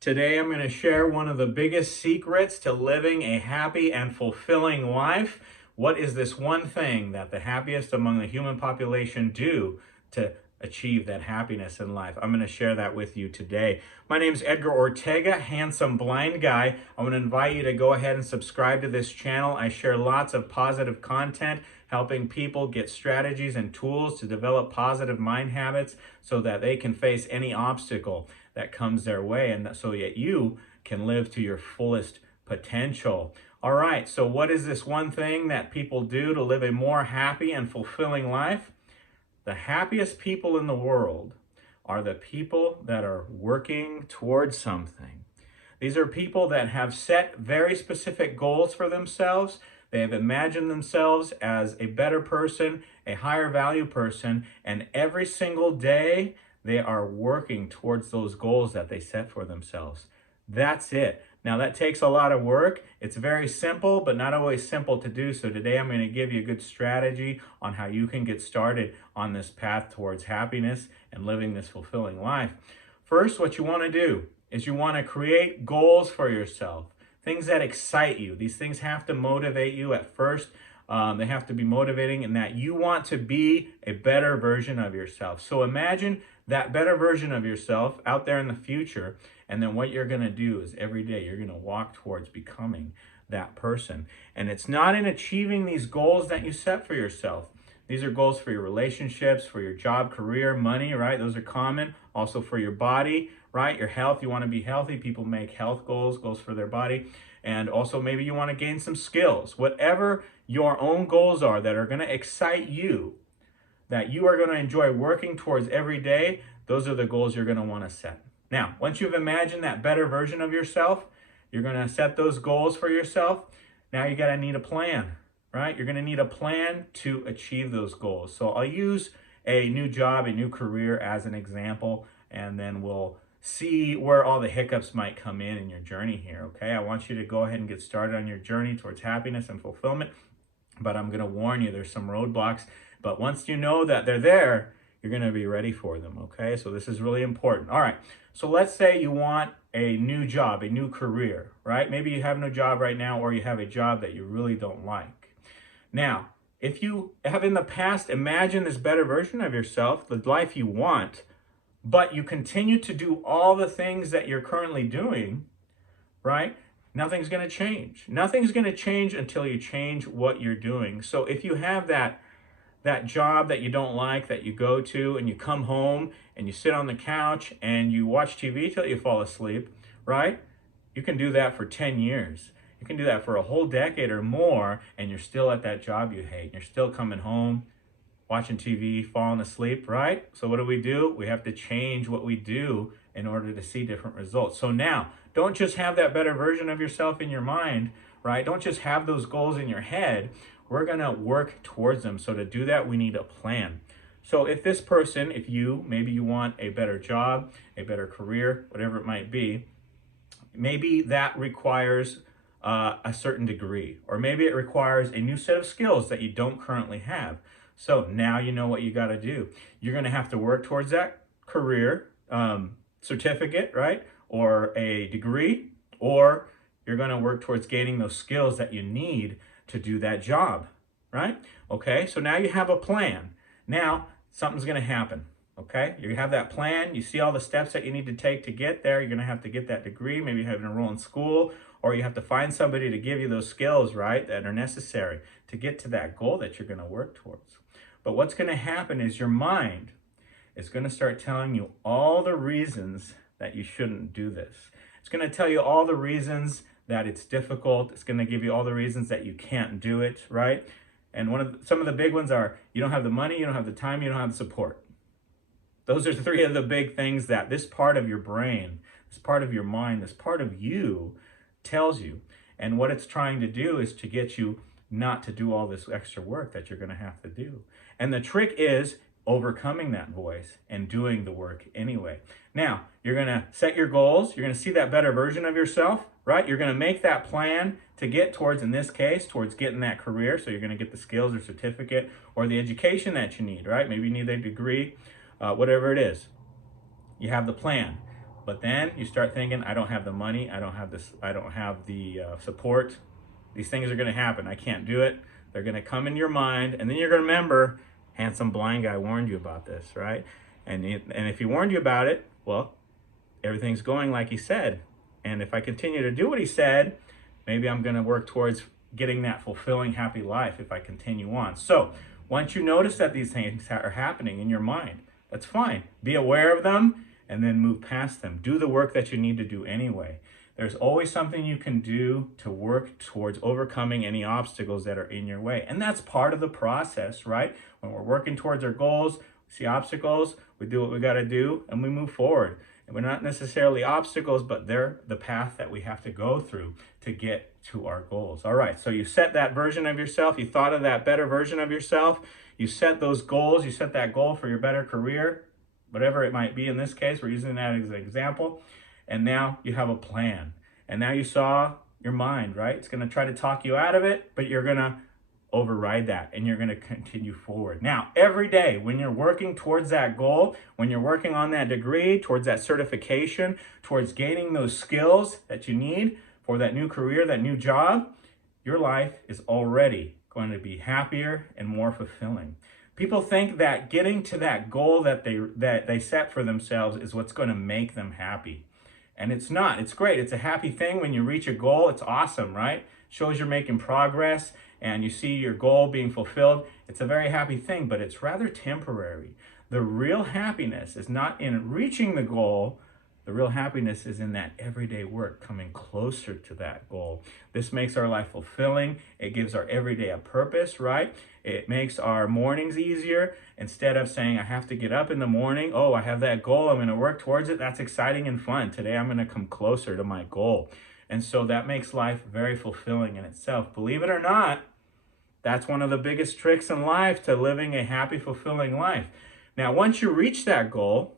Today I'm going to share one of the biggest secrets to living a happy and fulfilling life. What is this one thing that the happiest among the human population do to achieve that happiness in life? I'm going to share that with you today. My name is Edgar Ortega, handsome blind guy. I want to invite you to go ahead and subscribe to this channel. I share lots of positive content, helping people get strategies and tools to develop positive mind habits so that they can face any obstacle that comes their way, and so that you can live to your fullest potential. All right, so what is this one thing that people do to live a more happy and fulfilling life? The happiest people in the world are the people that are working towards something. These are people that have set very specific goals for themselves. They have imagined themselves as a better person, a higher value person, and every single day they are working towards those goals that they set for themselves. That's it. Now that takes a lot of work. It's very simple, but not always simple to do. So today I'm going to give you a good strategy on how you can get started on this path towards happiness and living this fulfilling life. First, what you want to do is you want to create goals for yourself, things that excite you. These things have to motivate you at first. They have to be motivating in that you want to be a better version of yourself. So imagine that better version of yourself out there in the future, and then what you're going to do is every day you're going to walk towards becoming that person. And it's not in achieving these goals that you set for yourself. These are goals for your relationships, for your job, career, money, right? Those are common. Also for your body, right? Your health, you want to be healthy. People make health goals, goals for their body. And also maybe you want to gain some skills. Whatever your own goals are that are going to excite you, that you are going to enjoy working towards every day, those are the goals you're going to want to set. Now, once you've imagined that better version of yourself, you're going to set those goals for yourself. Now you got to need a plan, right? You're going to need a plan to achieve those goals. So I'll use a new job, a new career as an example, and then we'll see where all the hiccups might come in your journey here, okay? I want you to go ahead and get started on your journey towards happiness and fulfillment, but I'm going to warn you, there's some roadblocks. But once you know that they're there, you're going to be ready for them, okay? So this is really important. All right, so let's say you want a new job, a new career, right? Maybe you have no job right now, or you have a job that you really don't like. Now, if you have in the past imagined this better version of yourself, the life you want, but you continue to do all the things that you're currently doing, right? Nothing's going to change. Nothing's going to change until you change what you're doing. So if you have that job that you don't like, that you go to and you come home and you sit on the couch and you watch TV till you fall asleep, right? You can do that for 10 years. You can do that for a whole decade or more, and you're still at that job you hate. You're still coming home, watching TV, falling asleep, right? So what do? We have to change what we do in order to see different results. So now, don't just have that better version of yourself in your mind, right? Don't just have those goals in your head. We're going to work towards them. So to do that, we need a plan. So if this person, maybe you want a better job, a better career, whatever it might be, maybe that requires a certain degree, or maybe it requires a new set of skills that you don't currently have. So now you know what you got to do. You're going to have to work towards that career certificate, right? Or a degree, or you're going to work towards gaining those skills that you need to do that job, right? Okay, so now you have a plan. Now something's going to happen, okay? You have that plan. You see all the steps that you need to take to get there. You're going to have to get that degree. Maybe you have to enroll in school, or you have to find somebody to give you those skills, right, that are necessary to get to that goal that you're going to work towards. But what's going to happen is your mind is going to start telling you all the reasons that you shouldn't do this. It's going to tell you all the reasons that it's difficult. It's going to give you all the reasons that you can't do it, right? And some of the big ones are you don't have the money, you don't have the time, you don't have the support. Those are three of the big things that this part of your brain, this part of your mind, this part of you tells you. And what it's trying to do is to get you not to do all this extra work that you're going to have to do. And the trick is overcoming that voice and doing the work anyway. Now, you're going to set your goals. You're going to see that better version of yourself, right? You're going to make that plan to get towards, in this case, towards getting that career. So you're going to get the skills or certificate or the education that you need, right? Maybe you need a degree, whatever it is. You have the plan. But then you start thinking, I don't have the money, I don't have this, I don't have the support. These things are going to happen. I can't do it. They're going to come in your mind, and then you're going to remember, handsome blind guy warned you about this, right? And if he warned you about it, well, everything's going like he said. And if I continue to do what he said, maybe I'm going to work towards getting that fulfilling, happy life if I continue on. So once you notice that these things are happening in your mind, that's fine. Be aware of them and then move past them. Do the work that you need to do anyway. There's always something you can do to work towards overcoming any obstacles that are in your way. And that's part of the process, right? When we're working towards our goals, we see obstacles, we do what we got to do, and we move forward. And we're not necessarily obstacles, but they're the path that we have to go through to get to our goals. All right, so you set that version of yourself. You thought of that better version of yourself. You set those goals. You set that goal for your better career, whatever it might be. In this case, we're using that as an example. And now you have a plan. And now you saw your mind, right? It's going to try to talk you out of it, but you're going to override that and you're going to continue forward. Now, every day when you're working towards that goal, when you're working on that degree, towards that certification, towards gaining those skills that you need for that new career, that new job, your life is already going to be happier and more fulfilling. People think that getting to that goal that they set for themselves is what's going to make them happy. And it's not. It's great. It's a happy thing when you reach a goal. It's awesome, right? Shows you're making progress and you see your goal being fulfilled. It's a very happy thing, but it's rather temporary. The real happiness is not in reaching the goal. The real happiness is in that everyday work, coming closer to that goal. This makes our life fulfilling. It gives our everyday a purpose, right? It makes our mornings easier. Instead of saying, I have to get up in the morning. Oh, I have that goal. I'm going to work towards it. That's exciting and fun. Today, I'm going to come closer to my goal. And so that makes life very fulfilling in itself. Believe it or not, that's one of the biggest tricks in life to living a happy, fulfilling life. Now, once you reach that goal,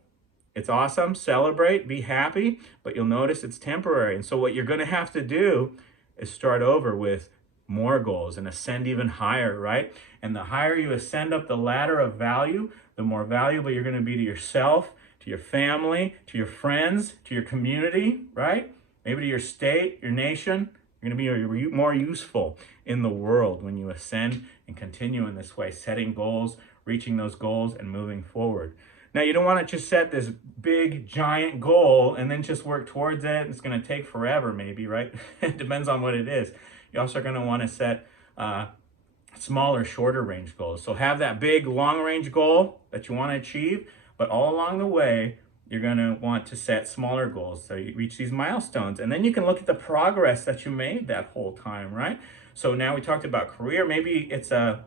it's awesome, celebrate, be happy, but you'll notice it's temporary. And so what you're going to have to do is start over with more goals and ascend even higher, right? And the higher you ascend up the ladder of value, the more valuable you're going to be to yourself, to your family, to your friends, to your community, right? Maybe to your state, your nation. You're going to be more useful in the world when you ascend and continue in this way, setting goals, reaching those goals, and moving forward. Now, you don't want to just set this big, giant goal and then just work towards it. It's going to take forever, maybe, right? It depends on what it is. You also are going to want to set smaller, shorter range goals. So have that big, long range goal that you want to achieve, but all along the way, you're going to want to set smaller goals so you reach these milestones. And then you can look at the progress that you made that whole time, right? So now we talked about career. Maybe it's a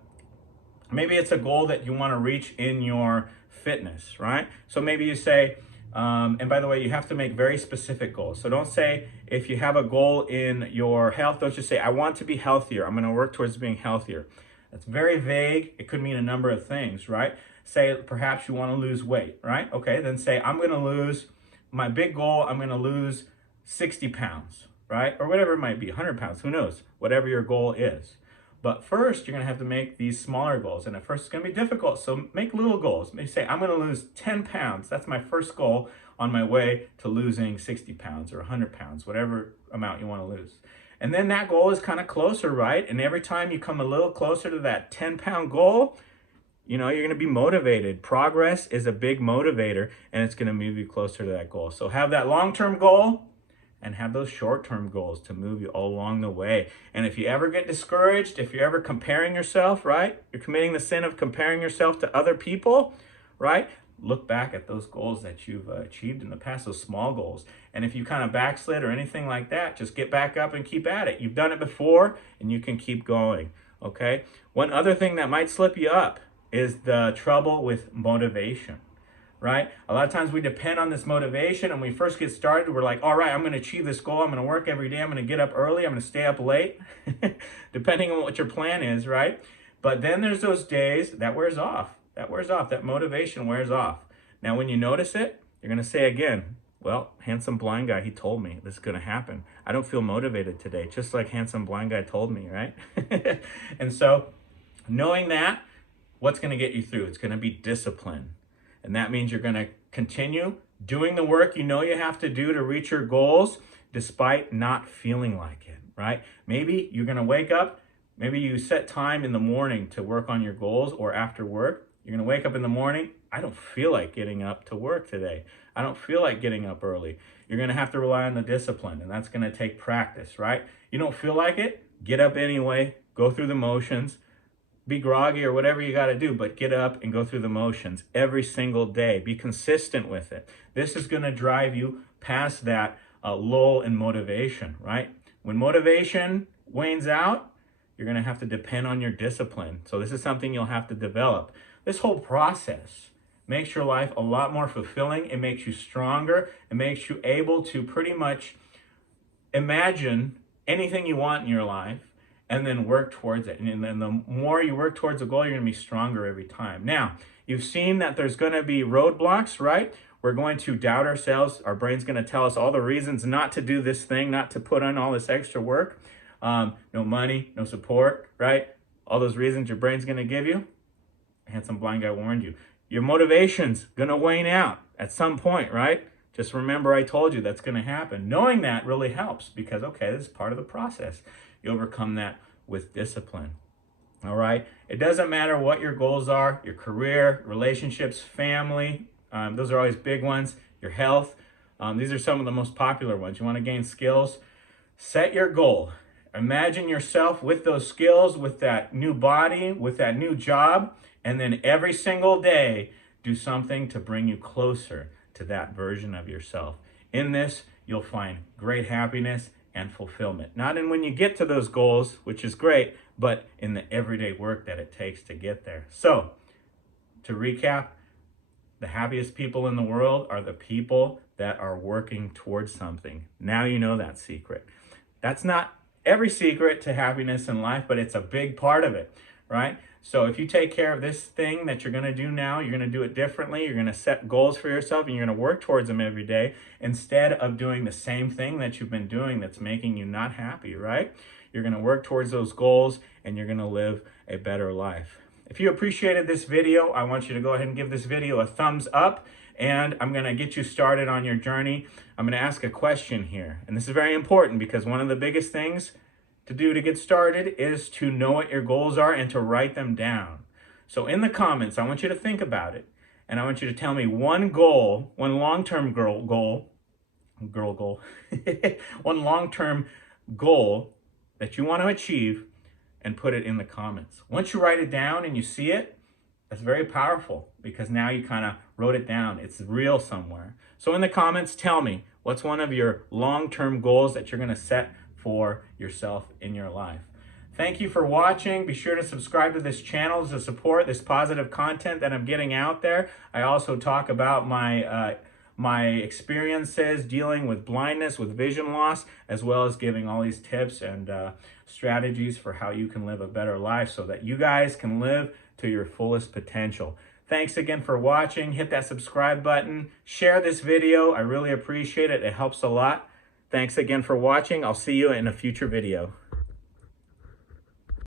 goal that you want to reach in your fitness, right? So maybe you say, and by the way, you have to make very specific goals. So don't say, if you have a goal in your health, don't just say, I want to be healthier. I'm going to work towards being healthier. That's very vague. It could mean a number of things, right? Say, perhaps you want to lose weight, right? Okay, then say, I'm going to lose, my big goal, I'm going to lose 60 pounds, right? Or whatever it might be, 100 pounds, who knows? Whatever your goal is. But first, you're going to have to make these smaller goals. And at first, it's going to be difficult. So make little goals. Maybe say, I'm going to lose 10 pounds. That's my first goal on my way to losing 60 pounds or 100 pounds, whatever amount you want to lose. And then that goal is kind of closer, right? And every time you come a little closer to that 10-pound goal, you know, you're going to be motivated. Progress is a big motivator, and it's going to move you closer to that goal. So have that long-term goal and have those short-term goals to move you all along the way. And if you ever get discouraged, if you're ever comparing yourself, right? You're committing the sin of comparing yourself to other people, right? Look back at those goals that you've achieved in the past, those small goals. And if you kind of backslid or anything like that, just get back up and keep at it. You've done it before, and you can keep going, okay? One other thing that might slip you up is the trouble with motivation. Right? A lot of times we depend on this motivation, and when we first get started, we're like, all right, I'm going to achieve this goal. I'm going to work every day. I'm going to get up early. I'm going to stay up late, depending on what your plan is, right? But then there's those days that wears off. That wears off. That motivation wears off. Now, when you notice it, you're going to say again, well, handsome blind guy, he told me this is going to happen. I don't feel motivated today, just like handsome blind guy told me, right? And so knowing that, what's going to get you through? It's going to be discipline. And that means you're going to continue doing the work you know you have to do to reach your goals despite not feeling like it, right? Maybe you're going to wake up, maybe you set time in the morning to work on your goals, or after work, you're going to wake up in the morning, I don't feel like getting up to work today. I don't feel like getting up early. You're going to have to rely on the discipline, and that's going to take practice, right? You don't feel like it, get up anyway, go through the motions, be groggy or whatever you got to do, but get up and go through the motions every single day. Be consistent with it. This is going to drive you past that lull in motivation, right? When motivation wanes out, you're going to have to depend on your discipline. So this is something you'll have to develop. This whole process makes your life a lot more fulfilling. It makes you stronger. It makes you able to pretty much imagine anything you want in your life and then work towards it. And then the more you work towards a goal, you're going to be stronger every time. Now, you've seen that there's going to be roadblocks, right? We're going to doubt ourselves. Our brain's going to tell us all the reasons not to do this thing, not to put on all this extra work. No money, no support, right? All those reasons your brain's going to give you. Handsome blind guy warned you. Your motivation's going to wane out at some point, right? Just remember I told you that's going to happen. Knowing that really helps because, okay, this is part of the process. You overcome that with discipline. All right? It doesn't matter what your goals are, your career, relationships, family. Those are always big ones. Your health. These are some of the most popular ones. You want to gain skills? Set your goal. Imagine yourself with those skills, with that new body, with that new job, and then every single day do something to bring you closer to that version of yourself. In this, you'll find great happiness and fulfillment. Not in when you get to those goals, which is great, but in the everyday work that it takes to get there. So, to recap, the happiest people in the world are the people that are working towards something. Now you know that secret. That's not every secret to happiness in life, but it's a big part of it, right? So if you take care of this thing that you're going to do now, you're going to do it differently. You're going to set goals for yourself and you're going to work towards them every day instead of doing the same thing that you've been doing that's making you not happy, right? You're going to work towards those goals and you're going to live a better life. If you appreciated this video, I want you to go ahead and give this video a thumbs up, and I'm going to get you started on your journey. I'm going to ask a question here, and this is very important because one of the biggest things to do to get started is to know what your goals are and to write them down. So in the comments, I want you to think about it, and I want you to tell me one goal, one long-term goal, one long-term goal that you want to achieve, and put it in the comments. Once you write it down and you see it, that's very powerful because now you kind of wrote it down. It's real somewhere. So in the comments, tell me what's one of your long-term goals that you're going to set for yourself in your life. Thank you for watching. Be sure to subscribe to this channel to support this positive content that I'm getting out there. I also talk about my experiences dealing with blindness, with vision loss, as well as giving all these tips and strategies for how you can live a better life so that you guys can live to your fullest potential. Thanks again for watching. Hit that subscribe button. Share this video. I really appreciate it. It helps a lot. Thanks again for watching. I'll see you in a future video.